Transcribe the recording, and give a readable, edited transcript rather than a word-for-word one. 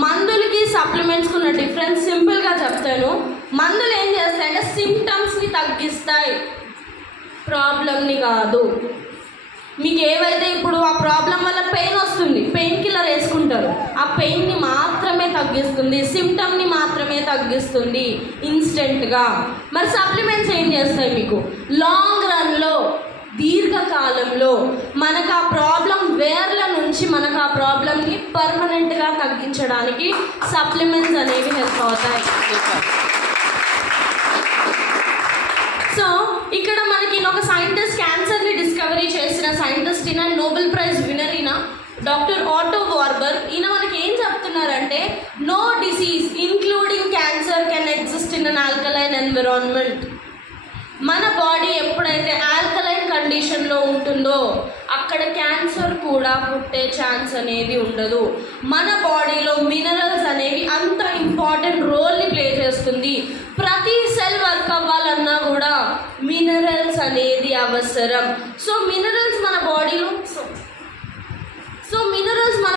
మందులకి సప్లిమెంట్స్కి ఉన్న డిఫరెన్స్ సింపుల్గా చెప్తాను. మందులు ఏం చేస్తాయంటే సిమ్టమ్స్ని తగ్గిస్తాయి, ప్రాబ్లమ్ని కాదు. మీకు ఏవైతే ఇప్పుడు ఆ ప్రాబ్లం వల్ల పెయిన్ వస్తుంది, పెయిన్ కిల్లర్ వేసుకుంటారు, ఆ పెయిన్ని మాత్రమే తగ్గిస్తుంది, సిమ్టమ్ని మాత్రమే తగ్గిస్తుంది ఇన్స్టెంట్గా. మరి సప్లిమెంట్స్ ఏం చేస్తాయి? మీకు లాంగ్ రన్లో, దీర్ఘకాలంలో మనకు ఆ ప్రాబ్లం వేర్ల నుంచి మనకు ఆ ప్రాబ్లంని పర్మనెంట్గా తగ్గించడానికి సప్లిమెంట్స్ అనేవి హెల్ప్ అవుతాయి. సో ఇక్కడ మనకి ఒక సైంటిస్ట్, క్యాన్సర్ని డిస్కవరీ చేసిన సైంటిస్ట్, ఈయన నోబెల్ ప్రైజ్ విన్నర్, ఈయన డాక్టర్ ఆటో వార్బర్గ్. ఈయన మనకి ఏం చెప్తున్నారంటే no disease including cancer can exist in an alkaline environment. మన బాడీ ఎప్పుడైతే ఆల్కలైన్ కండిషన్లో ఉంటుందో అక్కడ క్యాన్సర్ కూడా పుట్టే ఛాన్స్ అనేది ఉండదు. మన బాడీలో మినరల్స్ అనేవి అంత ఇంపార్టెంట్ రోల్ని ప్లే చేస్తుంది. ప్రతి సెల్ వర్క్ అవ్వాలన్నా కూడా మినరల్స్ అనేది అవసరం. సో మినరల్స్ మన బాడీలో సో మినరల్స్ మన